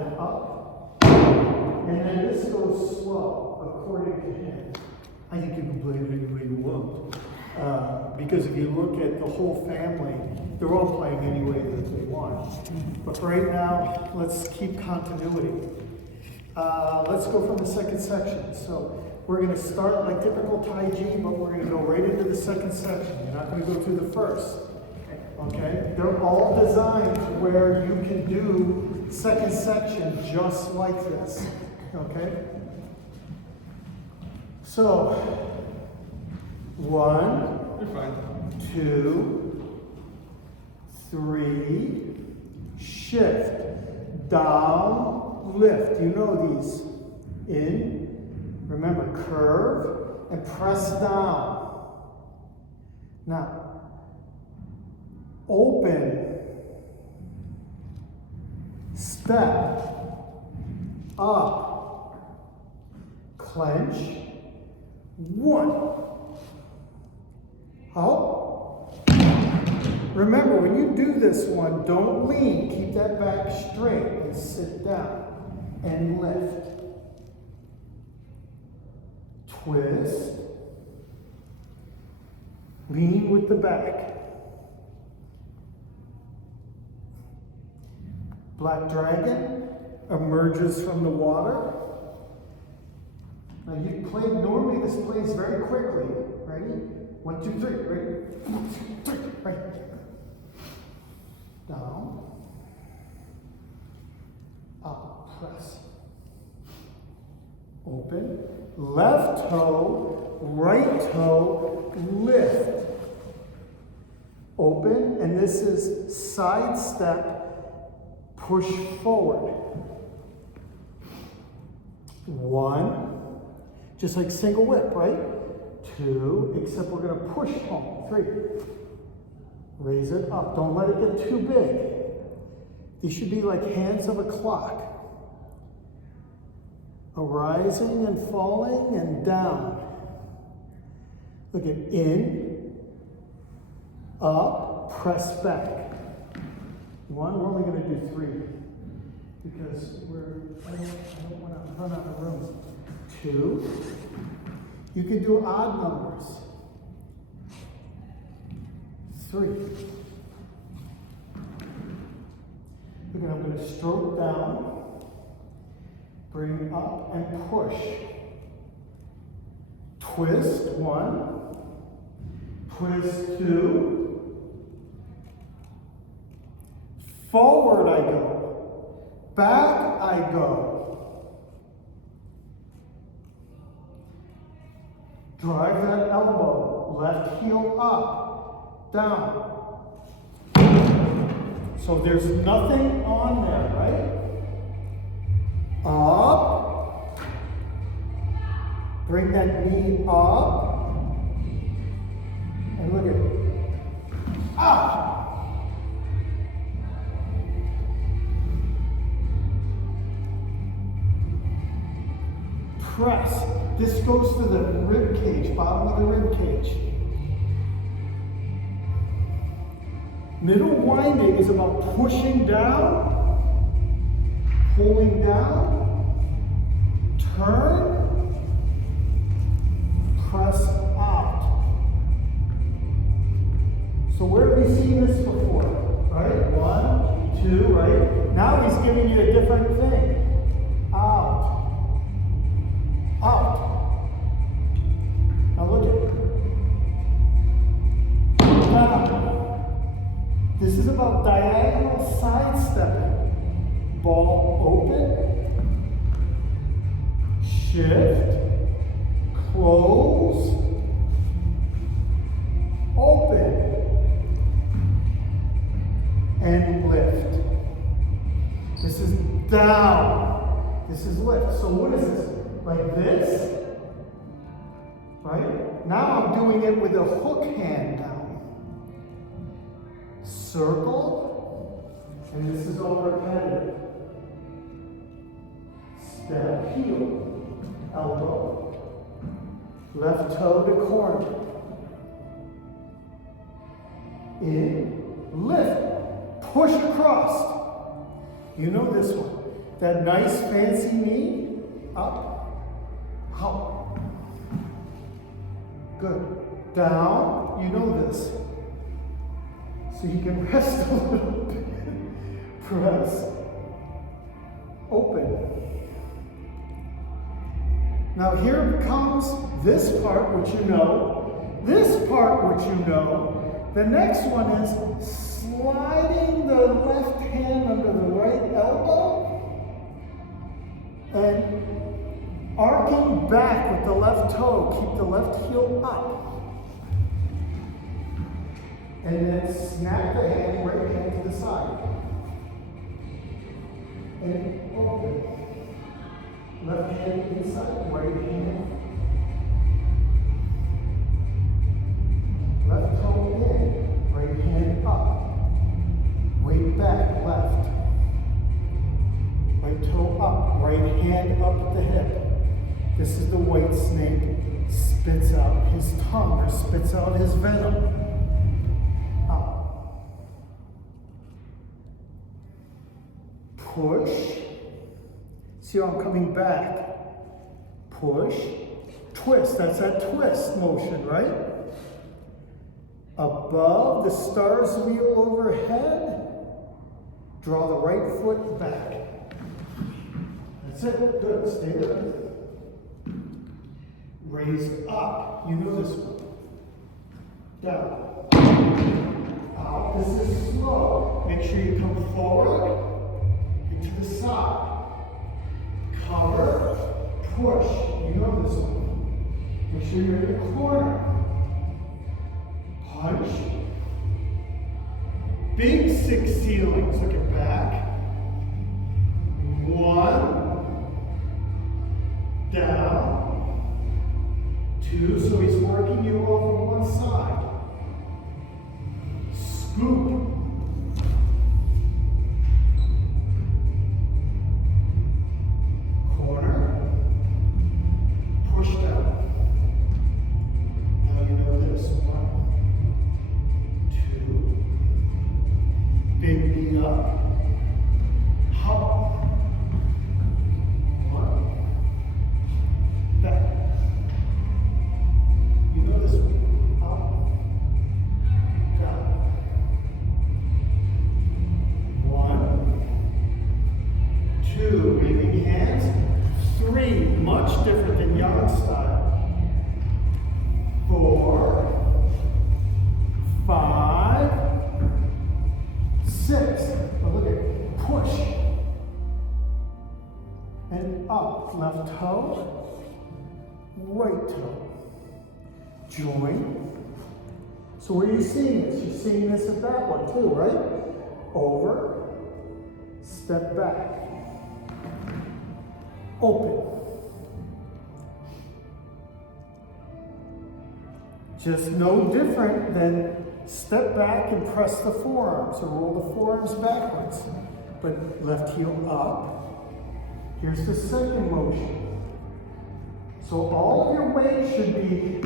and up. And then this goes slow, according to him. I think you can play it any way you want. Because if you look at the whole family, they're all playing any way that they want. But for right now, let's keep continuity. Let's go from the second section. So we're going to start like typical Tai Chi, but we're going to go right into the second section. You're not going to go through the first. Okay? They're all designed to where you can do second section just like this. Okay? So, 1, You're fine. 2, 3, shift, down, lift. You know these. In, remember, curve, and press down. Now, open, step, up, clench, 1. Out. Remember, when you do this one, don't lean. Keep that back straight and sit down and lift. Twist. Lean with the back. Black Dragon emerges from the water. Now you play, normally this plays very quickly. Ready? 1, 2, 3. Ready? 1, 2, 3. Right. Down. Up. Press. Open. Left toe. Right toe. Lift. Open. And this is side step. Push forward. 1. Just like single whip, right? 2, except we're going to push home. 3. Raise it up. Don't let it get too big. These should be like hands of a clock. Arising and falling and down. Look at in, up, press back. 1, we're only going to do 3 because I don't want to run out of room. 2, you can do odd numbers. 3. Look, I'm going to stroke down, bring up and push. Twist, 1, twist, 2, forward I go, back I go. Drive that elbow, left heel up, down. So there's nothing on there, right? Up. Bring that knee up. And look at it. Up. Press. This goes to the rib cage, bottom of the rib cage. Middle winding is about pushing down, pulling down, turn, press out. So where have we seen this before? Right? 1, 2, right? Now he's giving you a different thing. Out. Out. Now look at it. Down. This is about diagonal sidestepping. Ball open. Shift. Close. Open. And lift. This is down. This is lift. So what is this? Like this? Right? Now I'm doing it with a hook hand down. Circle, and this is all repetitive. Step, heel, elbow, left toe to corner. In, lift, push across. You know this one. That nice fancy knee, up, out. Good. Down, you know this. So you can rest a little bit. Press. Open. Now here comes this part, which you know. This part, which you know. The next one is sliding the left hand under the right elbow and arcing back with the left toe. Keep the left heel up. And then snap the hand, right hand to the side. And open. Left hand inside, right hand. Left toe in, right hand up. Weight back, left. Right toe up, right hand up at the hip. This is the white snake. Spits out his tongue or spits out his venom. Up. Push. See how I'm coming back. Push. Twist. That's that twist motion, right? Above the star's wheel overhead, draw the right foot back. That's it. Good. Stay there. Raise up. You know this one. Down. Out. This is slow. Make sure you come forward and to the side. Cover. Push. You know this one. Make sure you're in the corner. Punch. Big six ceilings. Look at back. 1. Down. 2. So he's working you over one side. Scoop. Corner. Push down. Now you know this. 1. Big knee up. Hop. 1. Back. You know this one. Up. Down. 1. 2. Waving hands. 3. Much different than yang style. 4. 5. 6. Now look at push. And up. Left toe. Right toe. Join. So where are you seeing this? You're seeing this at that one too, right? Over. Step back. Open. Just no different than step back and press the forearms or roll the forearms backwards. But left heel up. Here's the second motion. So all of your weight should be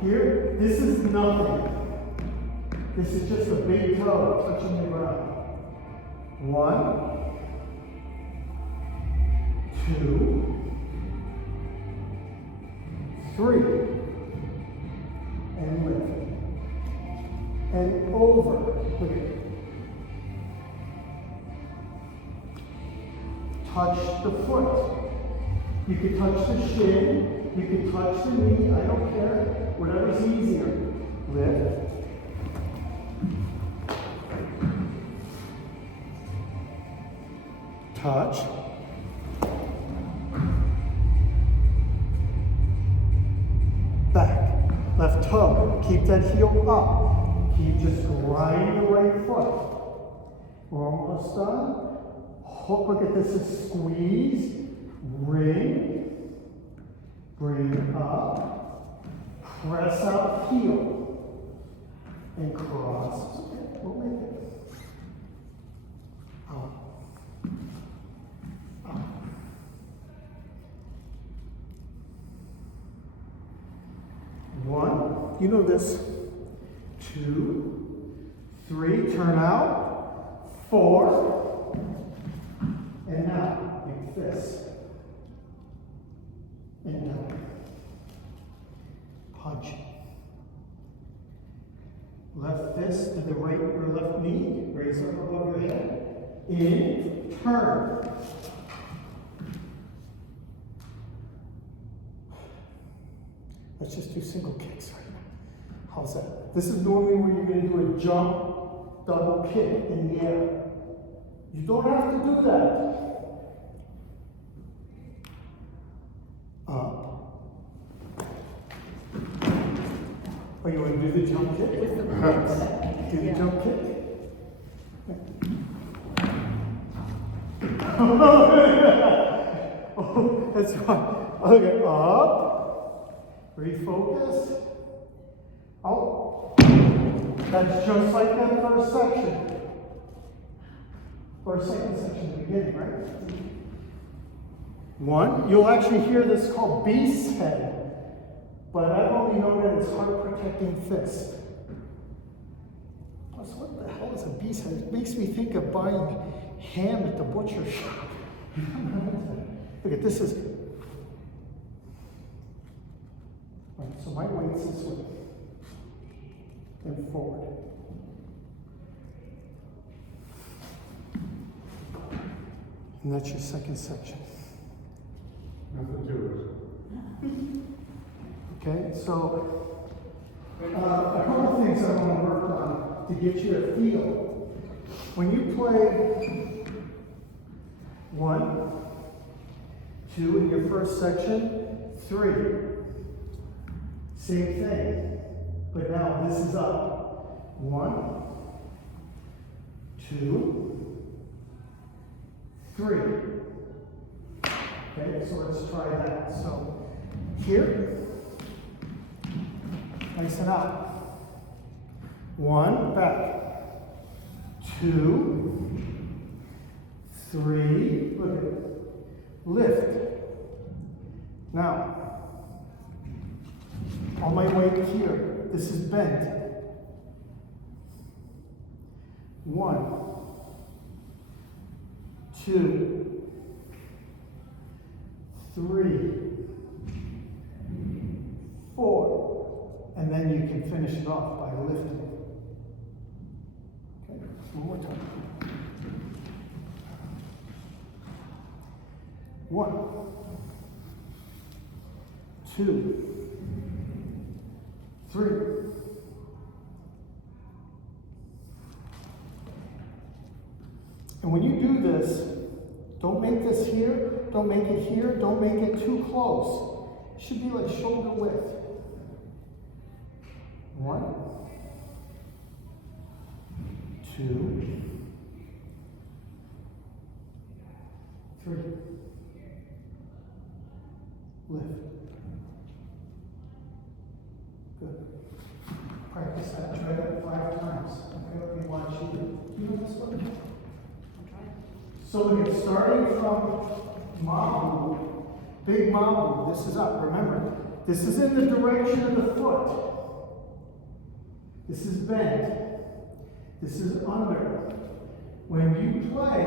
here. This is nothing. This is just a big toe touching the ground. 1, 2, 3. And lift. And over. Look at it. Touch the foot. You can touch the shin. You can touch the knee. I don't care. Whatever's easier. Lift. Touch. Back. Left toe. Keep that heel up. Keep just grinding the right foot. We're almost done. Hook, look at this, is squeeze, ring, bring up, press out heel, and cross. We'll make it. Out. Out. One, you know this. 2, 3, turn out. 4, and now fist. And down. Punch. Left fist to the right or left knee. Raise up above your head. In. Turn. Let's just do single kicks right now. How's that? This is normally where you're going to do a jump, double kick in the air. You don't have to do that. Up. Oh, you want to do the jump kick? With the kicks. Do the jump kick? Oh, that's fine. Okay, up. Refocus. Oh. That's just like that first section. Or second section at the beginning, right? One, you'll actually hear this called beast's head, but I've only known it as heart protecting fist. So what the hell is a beast's head? It makes me think of buying ham at the butcher shop. Look at this is. Right, so my weight's this way. And forward. And that's your second section. Nothing to it. Okay, so a couple of things I want to work on to get you a feel. When you play 1, 2 in your first section, 3, same thing. But now this is up. 1, 2, 3. Okay, so let's try that. So here, nice and up. 1, back. 2, 3, look at it. Lift. Now, on my weight here, this is bent. 1, 2, 3, 4, and then you can finish it off by lifting. Okay, one more time. 1, 2, 3. And when you do this, don't make this here, don't make it here, don't make it too close. It should be like shoulder width. 1, 2, 3. Lift. Good. Practice that. Try that 5 times. Okay, let me watch you. You know this one? So look at starting from Mabu, big Mabu. This is up. Remember, this is in the direction of the foot. This is bent. This is under. When you play,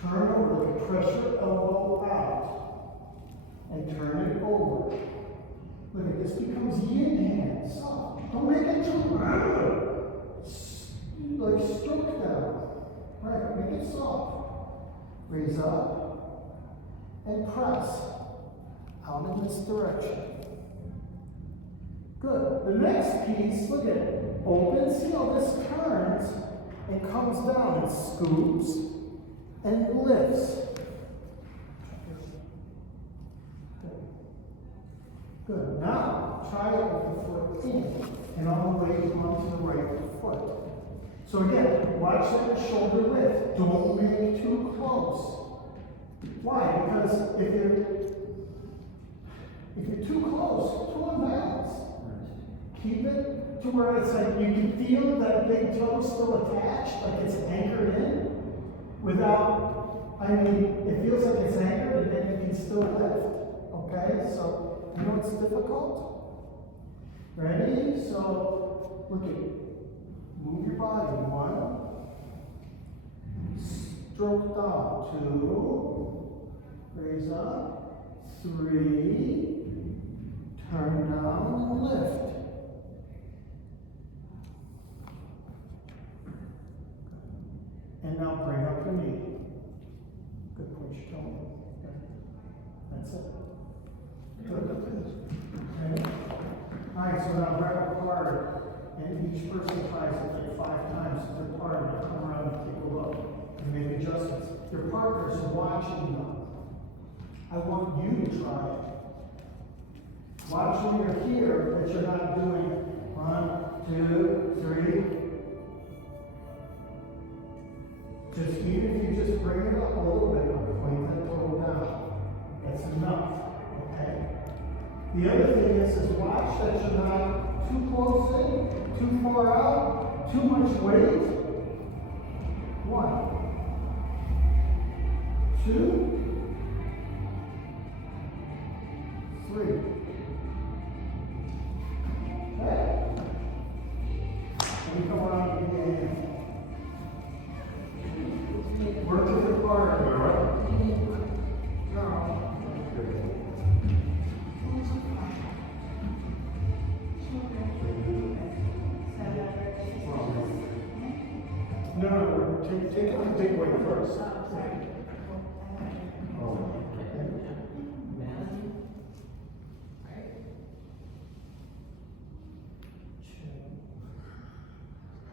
turn over, like press your elbow out and turn it over. Look at this becomes yin hand, soft. Don't make it too like stroke down. Right, make it soft. Raise up and press out in this direction. Good. The next piece, look at it. Open, see how this turns and comes down. It scoops and lifts. Good. Now, try it with the foot in and all the way onto the right foot. So again, watch that shoulder width. Don't make too close. Why? Because if you're too close, too unbalanced. Keep it to where it's like you can feel that big toe still attached, like it's anchored in, without, I mean, it feels like it's anchored and then you can still lift. Okay? So, I know it's difficult. Ready? So, look at it. Move your body. 1. stroke down, 2, raise up, 3, turn down and lift. And now bring up your knee. Good push, toe. That's it. Good. Okay. All right, so now grab apart, and each person tries it like 5 times. So they're part of it. Come around and take a look and make adjustments. Your partner's watching them. I want you to try it. Watch when you're here that you're not doing 1, 2, 3. Just even if you just bring it up a little bit, point that toe down. That's enough, okay? The other thing is watch that you're not too close in, too far out, too much weight. 1, 2, 3. Okay. And come around again. Work with your partner. No, take it the big way first.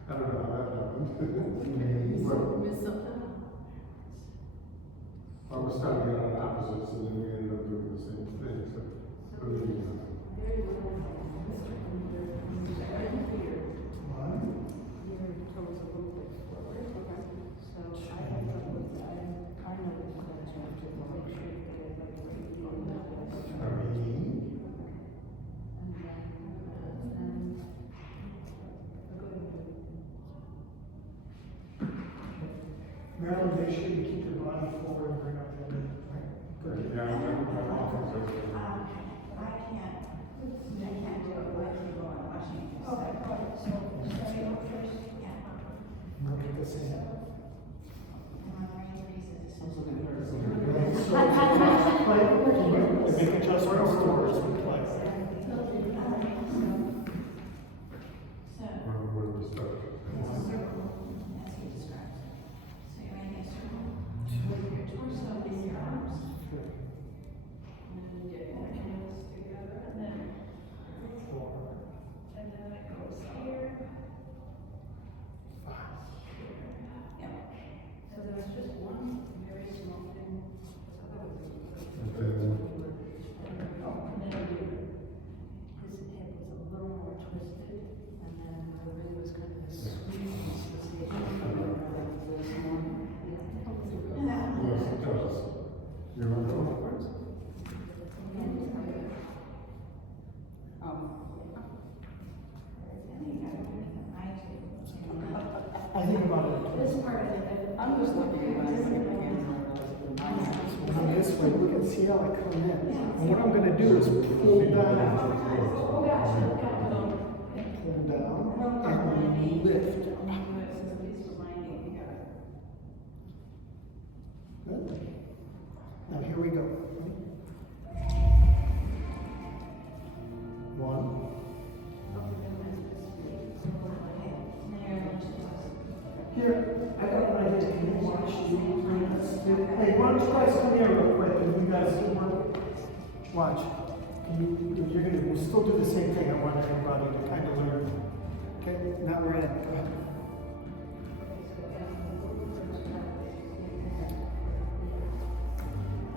I don't know how that happened. Well, Miss something? I was starting out on opposites and then we ended up doing the same thing, so. I mean, Very well. Right here. 1, Your toes a little bit forward. Okay. So I have done with that. I know this is going to make sure that everybody on that. 3. Marilyn, make sure you keep your body forward and bring up your knee. Right? Good. yeah, I'm often so. I can't do it like you go on Washington. Okay, so study up first? Yeah. Look at this in. And on the range pieces. Make adjustments towards the play. So, Where we start. it's a circle, as he describes it. So you're making a circle with your torso and your arms. And then you get your hands together and then it goes here. Yep. So that's just one very small thing. And then, And then his head was a little more twisted, and then the ring was kind of a squeeze. yes, it does. You remember? I think about it. This part of it, I'm just looking at my Come this way, we can see how I come in. And what I'm gonna do is pull down, pull down, and lift. Good. Now here we go. 1, here, I got an idea. Can you watch you bring this? Hey, why don't you guys come here real quick and you guys can work? Watch. You're gonna, we still do the same thing. I want everybody to kind of learn. Okay, now we're in. Go ahead.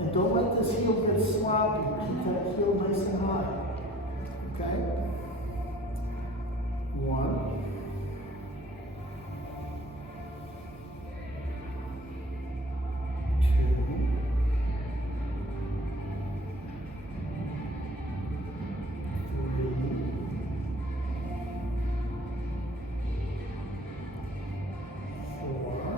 And don't let this heel get sloppy. Keep that heel nice and high. Okay? 1. 4.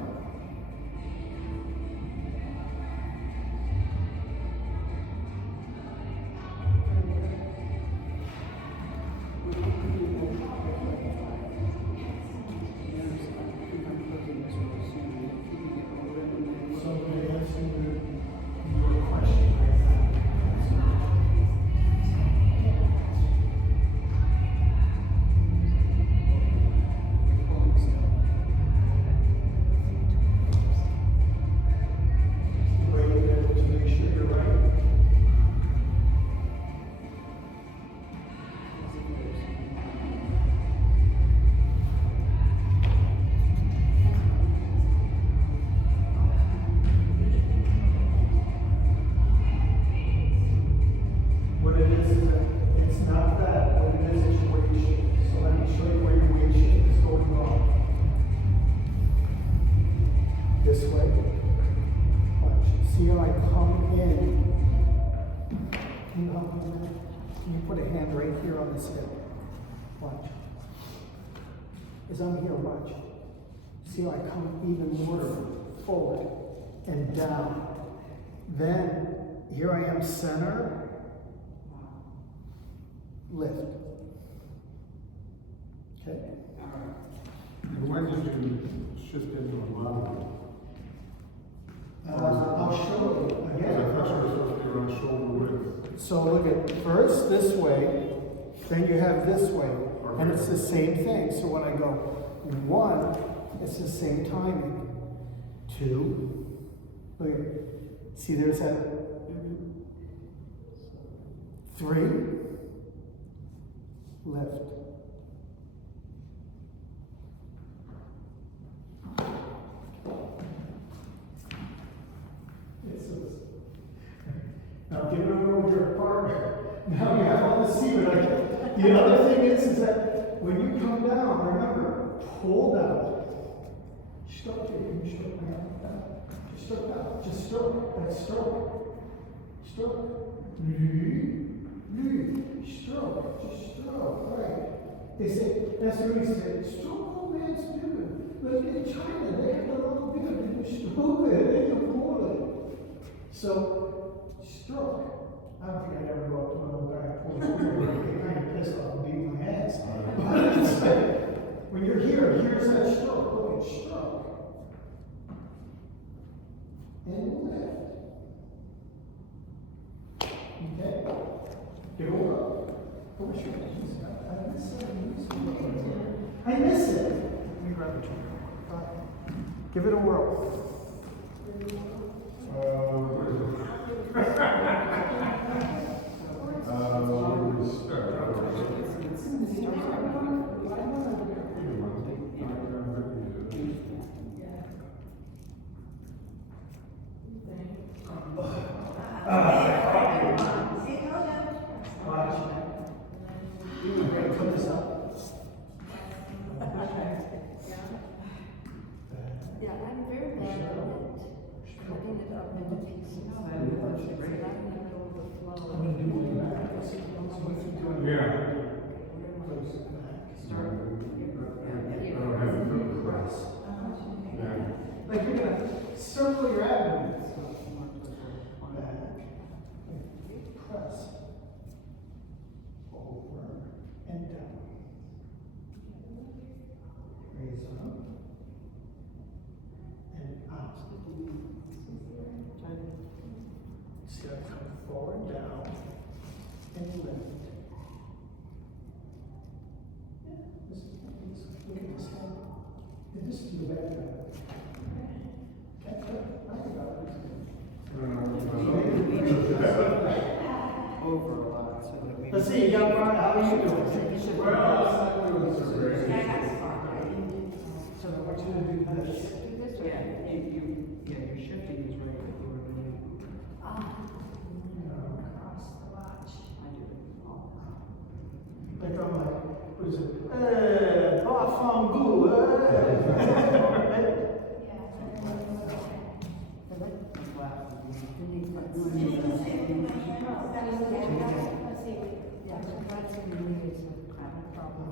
See how I come in? Can you help me with that? Can you put a hand right here on this hip? Watch. As I'm here, watch. See how I come even more forward and down. Then, here I am center. Lift. Okay? And when did you shift into a model? I'll show you Because I again. thought you were supposed to be around shoulder width. So look at first this way, then you have this way, and it's the same thing. So when I go 1, it's the same timing. 2, look at, see there's that. 3, lift. Now give it over with your partner. Now you have all the secret. The other thing is that when you come down, remember, pull down. Stroke here, can you stroke my hand down? Just stroke down, just stroke, that's stroke. Stroke. Stroke, just stroke, right. They say, that's what he said, stroke old man's beard. Look at China, they have a little beard, you stroke it, and you pull it. So, stroke. I don't think I'd ever go up to an old guy and pull his beard. I'd get kind of pissed off and beat my ass. But it's like, when you're here, here's that stroke. Look at stroke. And lift. Okay. Get over. Push your knees back. I miss it. I miss it. Let me grab the chair. Give it a whirl. Watch. You're going to put this up. Yeah, I'm very bad at cutting it up into pieces. I'm in the middle of the flow. I'm going to do one back. So what you doing? Yeah. Close it back. I don't have to do it. Press. Yeah. Like you're going to circle your abdomen. Back. Press. Over and down. Raise up. And out. See how I come forward, down, and lift. Yeah, look at this one. And just do the back of that. Over a lot, so that we. Let's see, you got Brian, how are you doing? Well, I'm not doing so great. Yeah, I got sparked. So I want you to do this. Yeah, your shifting is right, but you're really, Across the watch. I do it all. Like I'm like, what is it? Parfum Yeah, that's in the knees, I have a problem.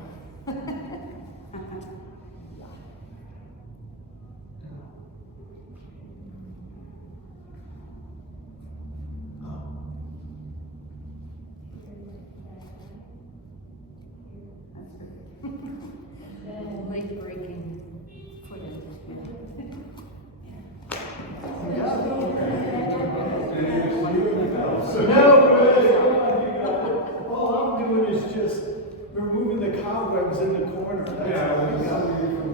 Late breaking footing. All I'm doing is just removing the cobwebs in the corner. That's Yeah, all I when got.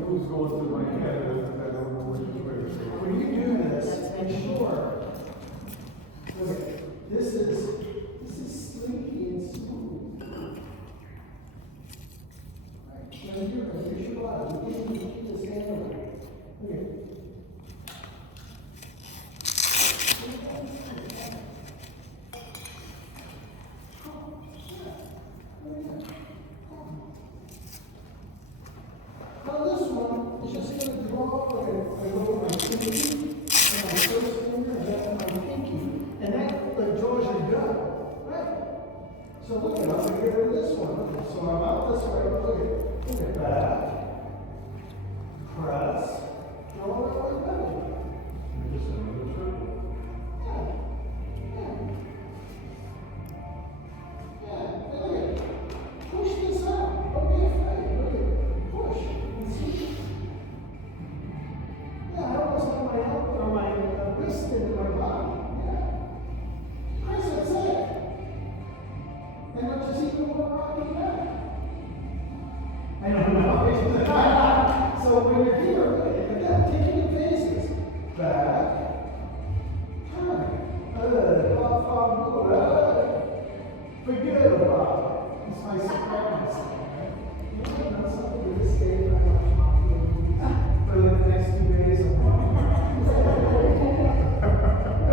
who's going through my head, I don't know which way to go. When you do this, ensure, look, this is slinky and smooth. Right, when you're doing this, you should keep this hand over. Okay. Now this one is just going to draw So look at, I'm gonna get rid of this one. Okay, so I'm out this way, look at back. Press. Draw it right back. You're just another circle. Yeah. Look at it. Push this out. Don't be afraid. Look at it. Push. You see? Yeah, I almost have my elbow or my wrist into my body. Yeah. Chris, that's it. And let's just even more rocking back. I don't know. So when you're here, again, taking the phases. Back. Turn. Forget about it. It's my surprise. You know something with this day, I watch my movies for like the next 2 days. I'm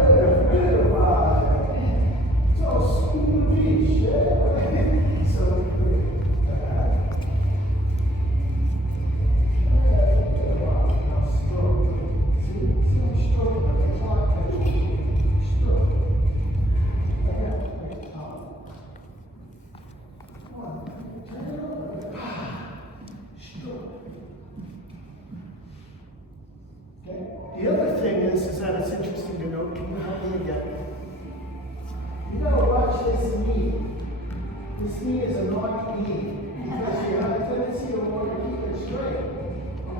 forget about it. So sweet on the beach, yeah. So forget about it. Forget about it. Now stroke. See stroke like a clock. Stroke. Again, like a top. Come on, turn it over. Stroke. Okay. The other thing is that it's interesting to note. Can you help me again? You gotta watch this knee. This knee is a naughty knee because you have a tendency to want to keep it straight.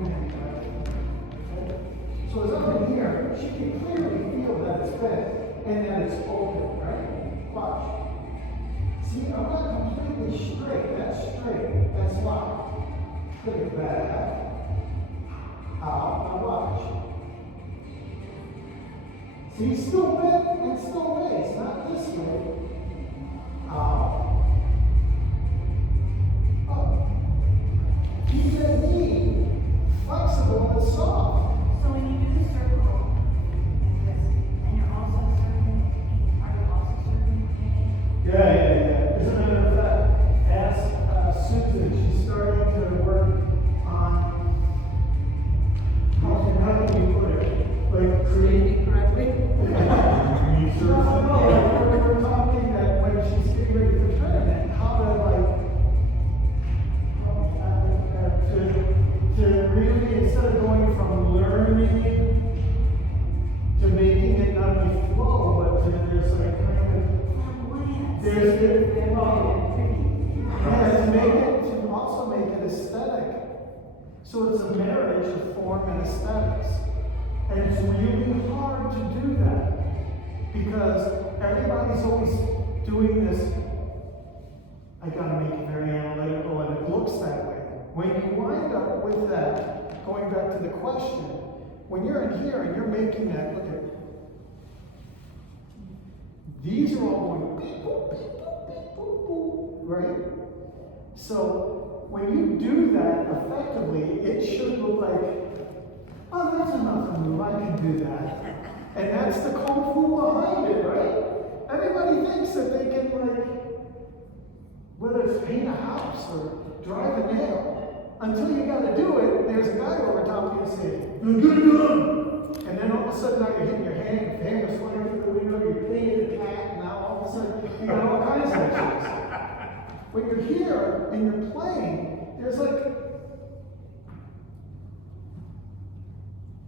Okay. So as I'm in here, she can clearly feel that it's bent and that it's open, right? Watch. See, I'm not completely straight. That's straight. That's locked. Look at that. Out. Now watch. See, still bent and still raised. Not this way. Out. Up. Keep that knee flexible and soft. So when you do the circle, like this, and you're also circling, are you also circling? Yeah. As a matter of fact, ask Susan, she's starting to work on how can you put it? Like creating correctly? No, we're talking that when she's getting ready for tournament, how to like, to really, instead of going from learning to making it not be flow, but to there's like kind of, there's the, to make it, to also make it aesthetic. So it's a marriage of form and aesthetics. And it's really hard to do that because everybody's always doing this. I gotta make it very analytical and it looks that way. When you wind up with that, going back to the question, when you're in here and you're making that, look at, these are all going beep, boop, beep, boop, beep, boop, boop, right? So when you do that effectively, it should look like, oh, that's enough to move, I can do that. And that's the kung fu behind it, right? Everybody thinks that they can, like, whether it's paint a house or drive a nail, until you gotta do it, there's a guy over top of you saying, you're good done. And then all of a sudden now you're hitting your hand, your hammer's flying through the window, you're painting the cat, and now all of a sudden you got all kinds of issues. When you're here and you're playing, there's like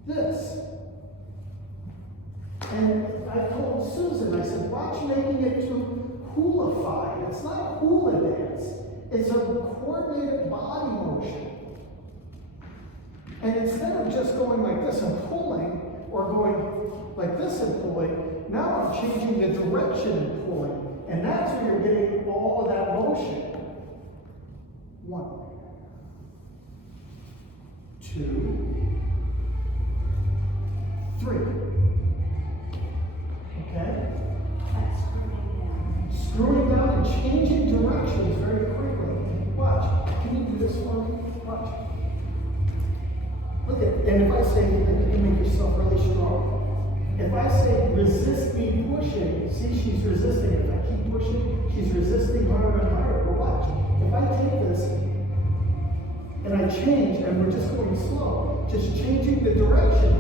this. And I told Susan, I said, watch making it to hula-fy. It's not hula dance. It's a coordinated body motion. And instead of just going like this and pulling, or going like this and pulling, now I'm changing the direction and pulling. And that's where you're getting all of that motion. 1, 2, 3. Okay? That's screwing down. Screwing down and changing directions very quickly. Watch. Can you do this for me? Watch. Look at, and if I say, you can make yourself really strong. If I say, resist me pushing, see, she's resisting. If I keep pushing, she's resisting harder and harder. But watch. If I take this and I change, and we're just going slow, just changing the direction,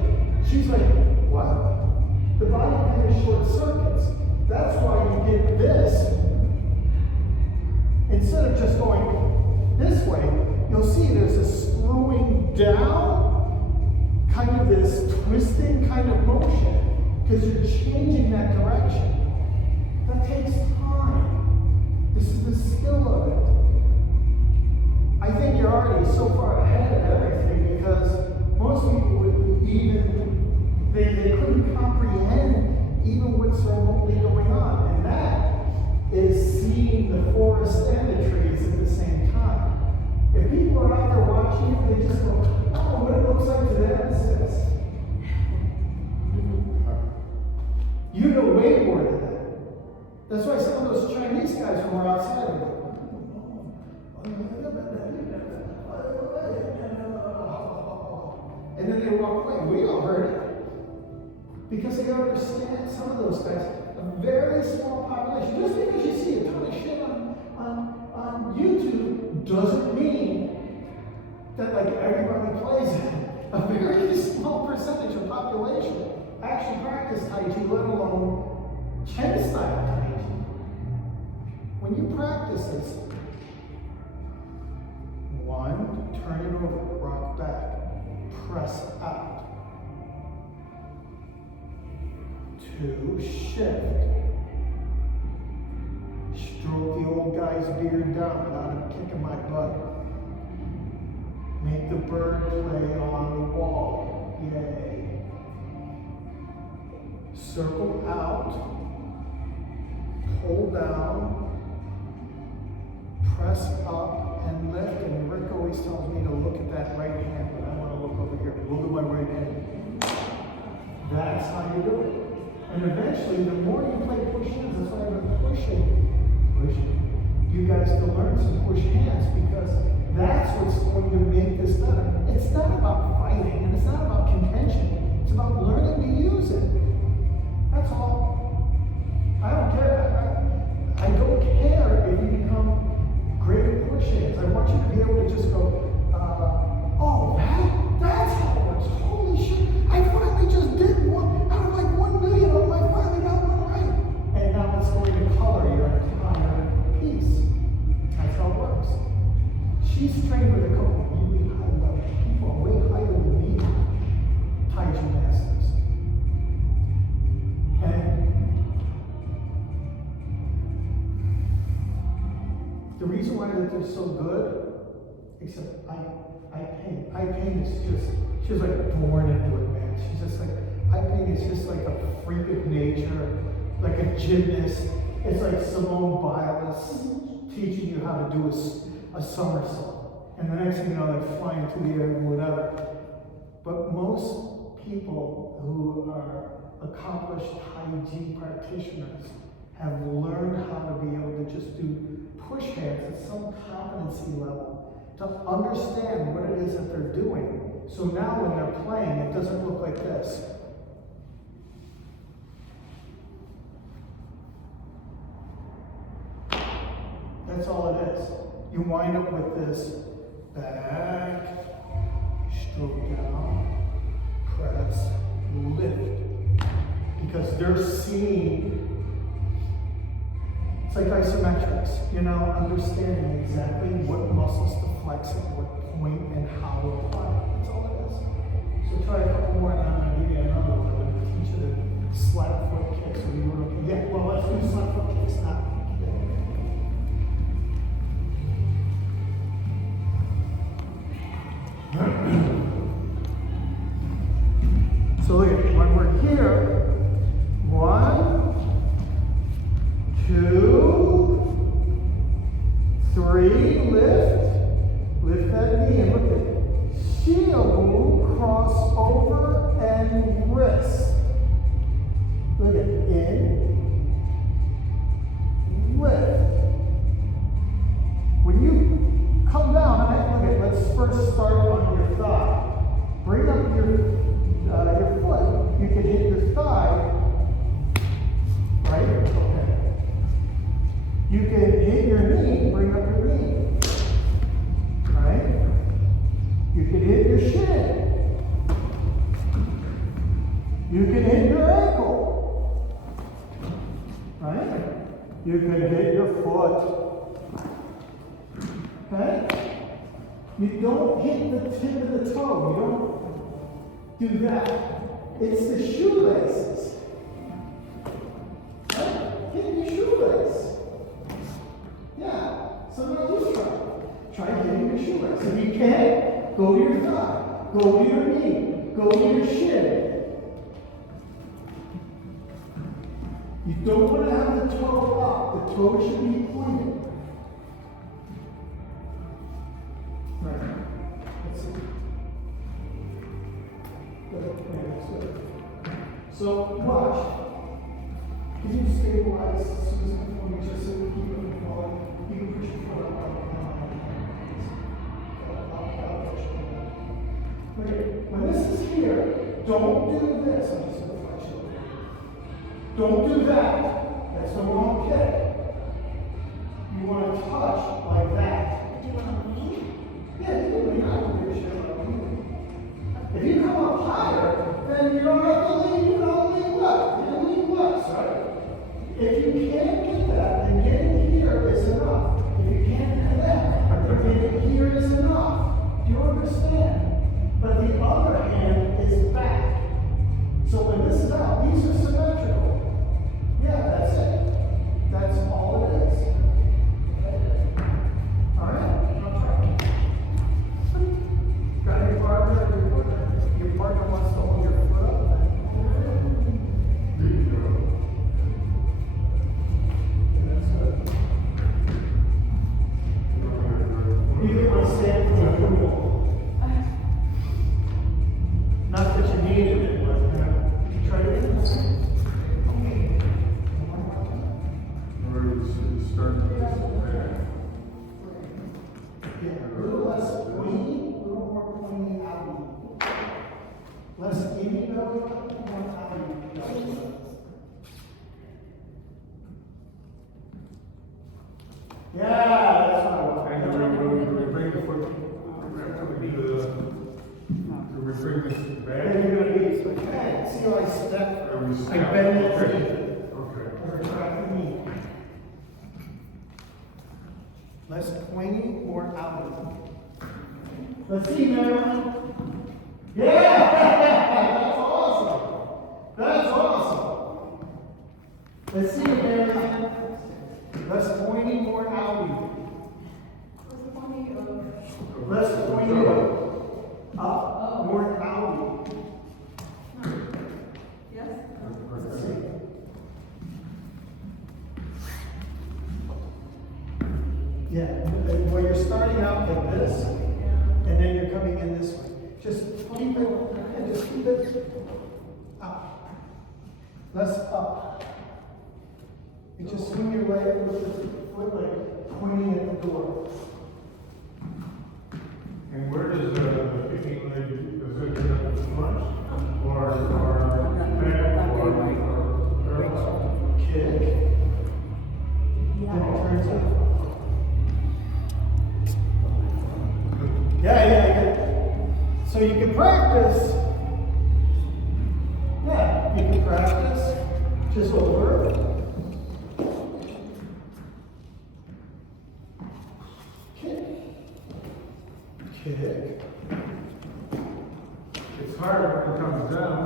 she's like, what? The body kind of short circuits. That's why you get this because you're changing that direction. That takes time. This is the skill of it. I think you're already so far ahead of everything because most people wouldn't even, they couldn't comprehend even what's remotely going on. And that is seeing the forest and the trees at the same time. If people are out there watching you, they just go, oh, what it looks like to them is this. You know way more than that. That's why some of those Chinese guys when we're outside go, and then they walk away. We all heard it. Because they understand some of those guys, a very small population. Just because you see a ton of shit on YouTube doesn't mean that like everybody plays it. A very small percentage of population actually practice Tai Chi, let alone Chen style Tai Chi. When you practice this, 1, turn it over, rock back, press out. 2, shift. Stroke the old guy's beard down without him kicking my butt. Make the bird play on the wall. Yay. Circle out. Pull down. Press up and lift. And Rick always tells me to look at that right hand, but I want to look over here. Look at my right hand. That's how you do it. And eventually, the more you play push hands, that's why I've been pushing you guys to learn some push hands because that's what's going to make this better. It's not about fighting and it's not about contention. It's about learning to use it. That's all. I don't care. I don't care if you become great at push hands. I want you to be able to just go, oh, that's how it works. Holy shit. I finally just did one out of like 1 million of my finally got one right. And now it's going to color your entire piece. That's how it works. She's trained with a couple of really high level people, way higher than me, Tai Chi masters. And the reason why that they're so good, except I pain is just, she was like born into it, man. She's just like, I pain is just like a freak of nature, like a gymnast. It's like Simone Biles teaching you how to do a somersault. And the next thing you know, they're flying through the air and whatever. But most people who are accomplished Tai Chi practitioners have learned how to be able to just do push hands at some competency level to understand what it is that they're doing. So now when they're playing, it doesn't look like this. That's all it is. You wind up with this back, stroke down, press, lift. Because they're seeing, it's like isometrics, understanding exactly what muscles to flex at what point and how to apply. That's all it is. So try a couple more and I'm going to give you another one. I'm going to teach you to slap foot kicks. So you were okay. Yeah, well, let's do slap foot kicks now. So look at when we're here, 1, 2, 3, lift that knee and look at Shiabu, cross over and wrist. Look at in, lift. When you come down, let's first start on your thigh. Bring up your foot. You can hit your thigh, right? Okay. You can hit your knee, bring up your knee, right? You can hit your shin. You can hit your ankle, right? You can hit your foot, okay? You don't hit the tip of the toe. You don't do that. It's the shoelaces. shoelace. If you can't, go to your thigh, go to your knee, go to your shin. You don't want to have the toe up. The toe should be pointed. Right. Let's see. Good. Yeah, that's good. So watch. Can you stabilize Susan for me just so we keep it from falling? You can push your foot up. Okay, when this is here, don't do this. I'm just going to flash it. Don't do that. That's the wrong kick. You want to touch like that. Do you want to lean? Yeah, you can lean. I don't give a shit about leaning. If you come up higher, then you don't have to lean. You don't lean left. You don't lean left, right? If you can't get that, then getting here is enough. If you can't connect, then getting here is enough. Do you understand? But the other hand is back. So when this is out, these are symmetrical. Yeah, that's it. That's all it is. All right? Got your partner, your partner wants to hold your foot up. That's good. You can stand for the approval. Not that you needed it, but you try to get this. Yeah, a little less pointy, a little more pointy out. Less skinny belly button, more outy belly button. Yeah, that's what I want. And do we bring the foot, do we bring this And back? you're gonna be, okay, see how I step? Or we I step? bend it. Okay. Okay. Or track the knee. Less pointy, more outy. Let's see, Marilyn. Yeah! That's awesome! That's awesome! Let's see, Marilyn. Less pointy, more outy. Less pointy, up, more outy. Let's see. Yeah, well, you're starting out like this, and then you're coming in this way. Just keep it, and just keep it up. Less up. You just swing your leg with the foot like pointing at the door. And where does the picking leg, does it get up the front? Or back, or Kick. Then it turns up. Yeah. So you can practice. Yeah, you can practice. Just over. Kick. It's hard when it comes down,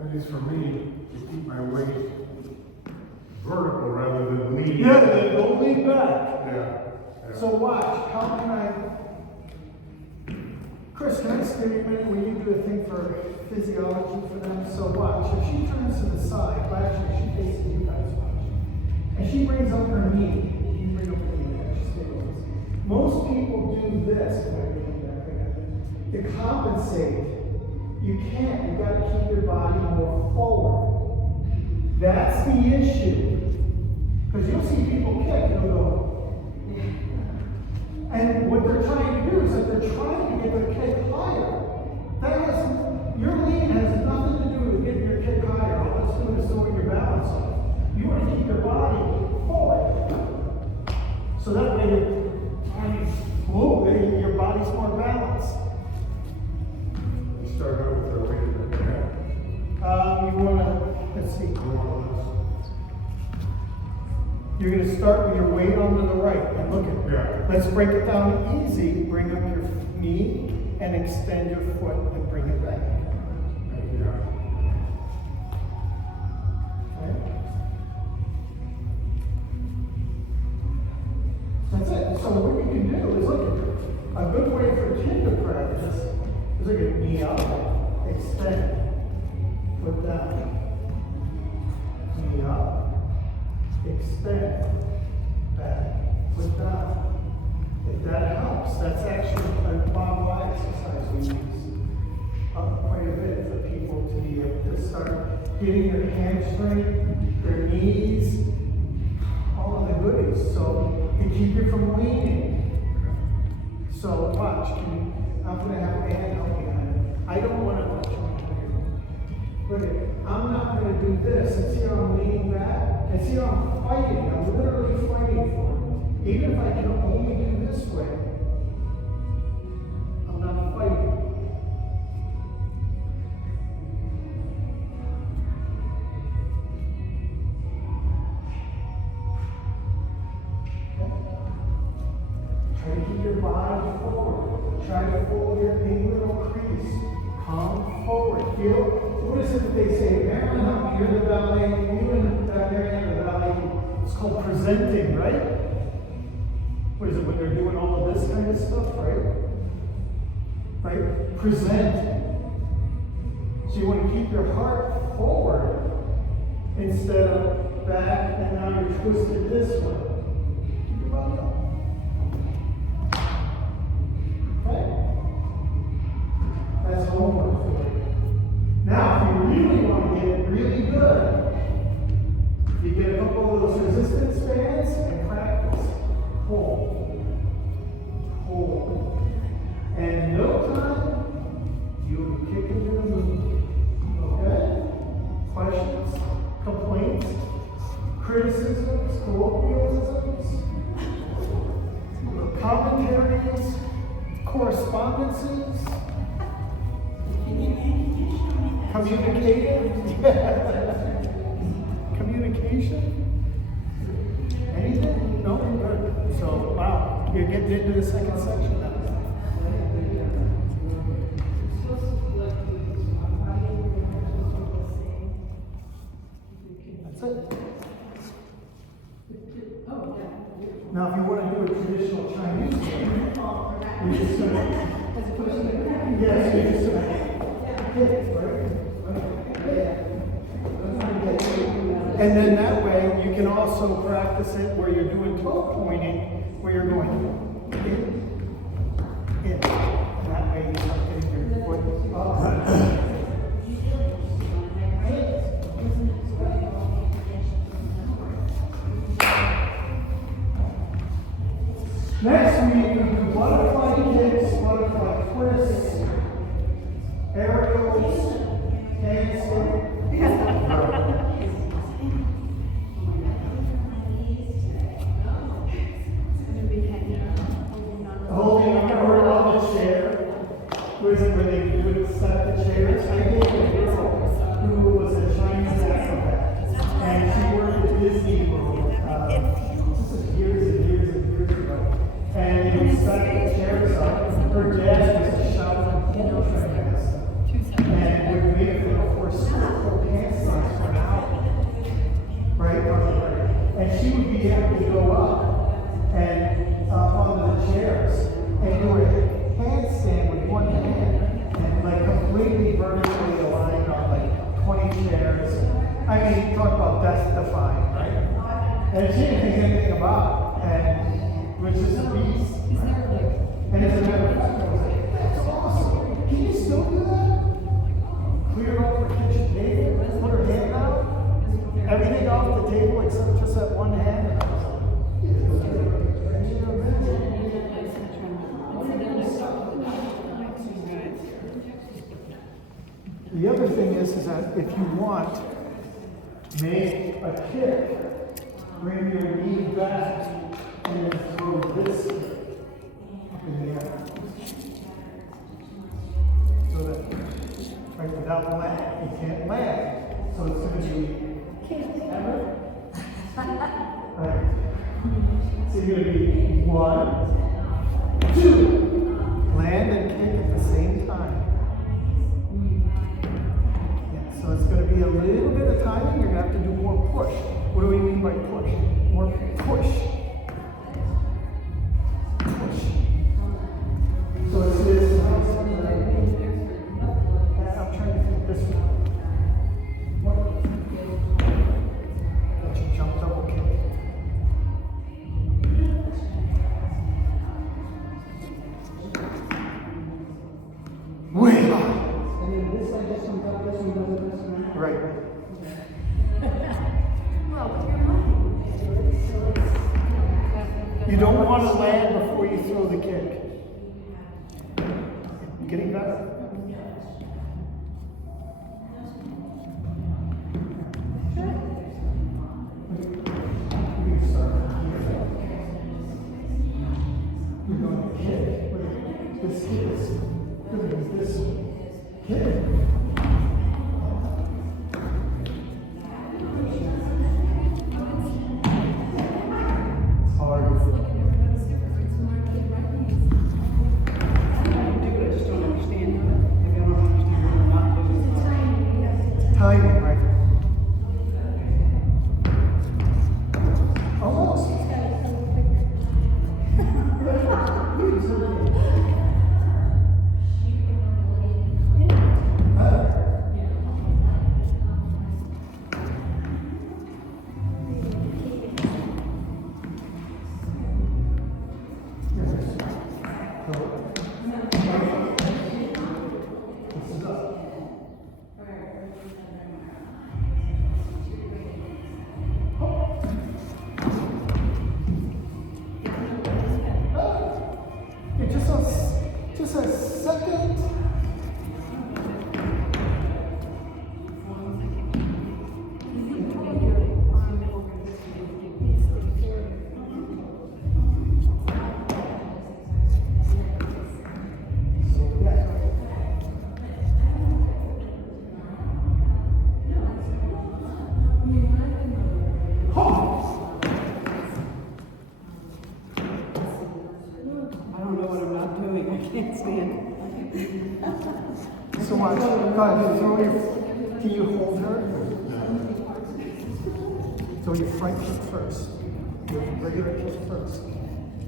at least for me, to keep my weight vertical rather than lean. Yeah, then don't lean back. Yeah. So watch, how can I, Chris, can I spare you a minute when you do a thing for physiology for them? So watch, if she turns to the side, well, actually she faces you guys, watch. And she brings up her knee. You bring up her knee there, she stabilizes. Most people do this. To compensate, you can't. You gotta keep your body more forward. That's the issue. Because you'll see people kick and they'll go. And what they're trying to do is that they're trying to get their kick higher. That has, your lean has nothing to do with getting your kick higher. All it's doing is throwing your balance off. You want to keep your body forward. So that way your body's more balanced. You start out with the weight in the back. You want to, let's see. You're going to start with your weight onto the right. And look at Yeah. Let's break it down easy. Bring up your knee and extend your foot and bring it back. Yeah. Okay? That's it. So what you can do is look at A good way for a kid to practice is look at knee up, extend, foot down. Knee up, extend, back, foot down. If that helps, that's actually a Bob White exercise we use quite a bit for people to be able to start getting their hamstring, their knees, all of the goodies, so to keep you from leaning. So watch, I'm gonna have Dan help me on it. I don't wanna watch you. Look at, I'm not gonna do this, and see how I'm leaning back, and see how I'm fighting, I'm literally fighting for it. Even if I can only do this way, I'm not fighting. Try to keep your body forward. Try to fold your big little crease. Come forward. Feel, what is it that they say? Marilyn, you're the ballet, you and Marianne, the ballet, it's called presenting, right? What is it, when they're doing all of this kind of stuff, right? Right? Present. So you want to keep your heart forward instead of back, and now you're twisted this way. Keep your body up. That's homework for you. Now, if you really want to get really good, you get a couple of those resistance bands and practice. Hold. Hold. And in no time, you'll be kicking your movement. Okay? Questions? Complaints? Criticisms? Colloquialisms? Commentaries? Correspondences? Communicative? Communication? Anything? No? Good. So, wow, you're getting into the second section now. That's it. Now, if you want to do a traditional Chinese game, you're just going to, yes, you're just going to hit, right? And then that way, you can also practice it where you're doing toe pointing, where you're going in. And that way, you're not getting your foot up. Next, we do butterfly kicks, butterfly twists, aerials, dancing. Holding on the chair. Where they would set the chairs. I gave a girl who was a Chinese acrobat, and she worked at Disney World years and years and years ago. And you set the chairs up. Her dad was a shouting pole trainers, and would make them for circle handstands for an hour, right? And she would be able to go up and onto the chairs and do a handstand with one hand and like completely vertically aligned on like 20 chairs. I mean, talk about death defying, right? And she didn't think anything about it, and was just a beast. And as a matter of fact, I was like, that's awesome. Can you still do that? Clear off her kitchen table, put her hand out, everything off the table except just that one hand. And I was like, the other thing is that if you want, make a kick, bring your knee back, and then throw this up in the air. So that, right, without land, you can't land. So it's going to be, right. So you're going to be 1, 2, land and kick at the same time. So it's going to be a little bit of timing. You're going to have to do more push. What do we mean by push? More push. Push. want to land before you throw the kick. Getting better. You're going to kick. This is. This kick. Hard. I just don't understand. Maybe I don't understand why we're not doing it. Timing, right? Almost. Just a second. I don't know what I'm not doing. I can't stand it. So watch. Go ahead. Throw your. Can you hold her? Throw your front kick first. Your regular kick first.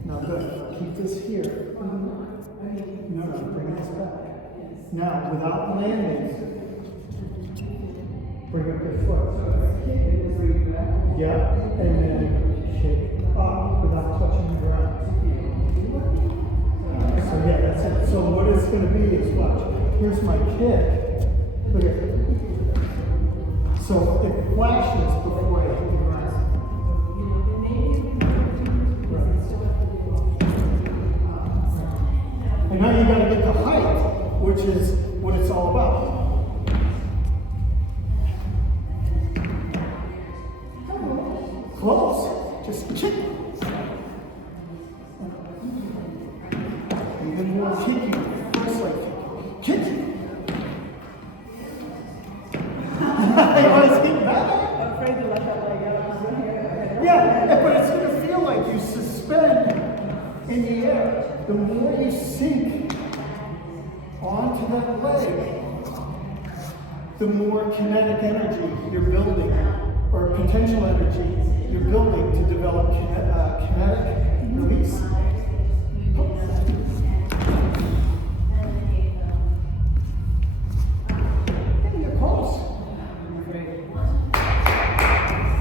Now good. Keep this here. No, bring this back. Now, without landing, bring up your foot. Yeah, and then kick up without touching the ground. So yeah, that's it. So what it's going to be is watch. Here's my kick. Look at it. So it flashes before I hit the ground. Right. And now you got to get the height, which is what it's all about. Close. Just kick. Even more kicking. First like kicking. You want to kick back? I'm afraid to let that leg out. Yeah, but it's going to feel like you suspend in the air. The more you sink onto that leg, the more kinetic energy you're building, or potential energy you're building to develop kinetic release. You're close.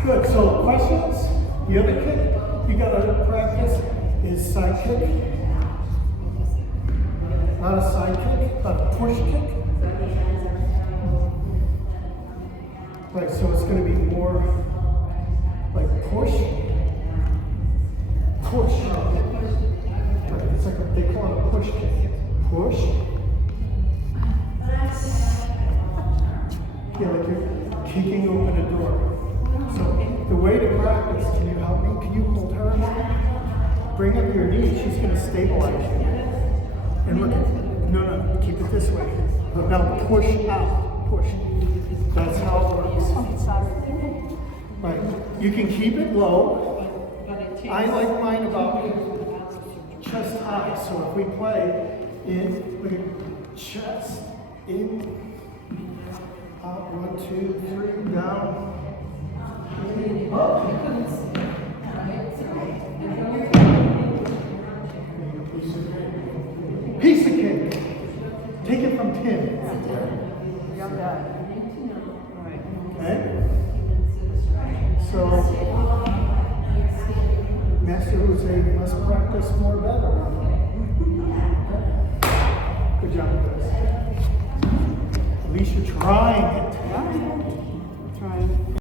Good. So questions? The other kick you gotta practice is side kick. Not a side kick, a push kick. Right, so it's gonna be more like push. Push. Right, it's like they call it a push kick. Push. Yeah, like you're kicking open a door. So the way to practice, can you help me? Can you hold her? Bring up your knee, she's gonna stabilize you. And look, no, keep it this way. Now push out, push. That's how it works. Right, you can keep it low. I like mine about chest high, so if we play in, look at chest, in, out, 1, 2, 3, down. Piece of cake. Take it from Tim. We got that. All right. Okay? So, Master Jose must practice more better. Good job, guys. At least you're trying it. Trying.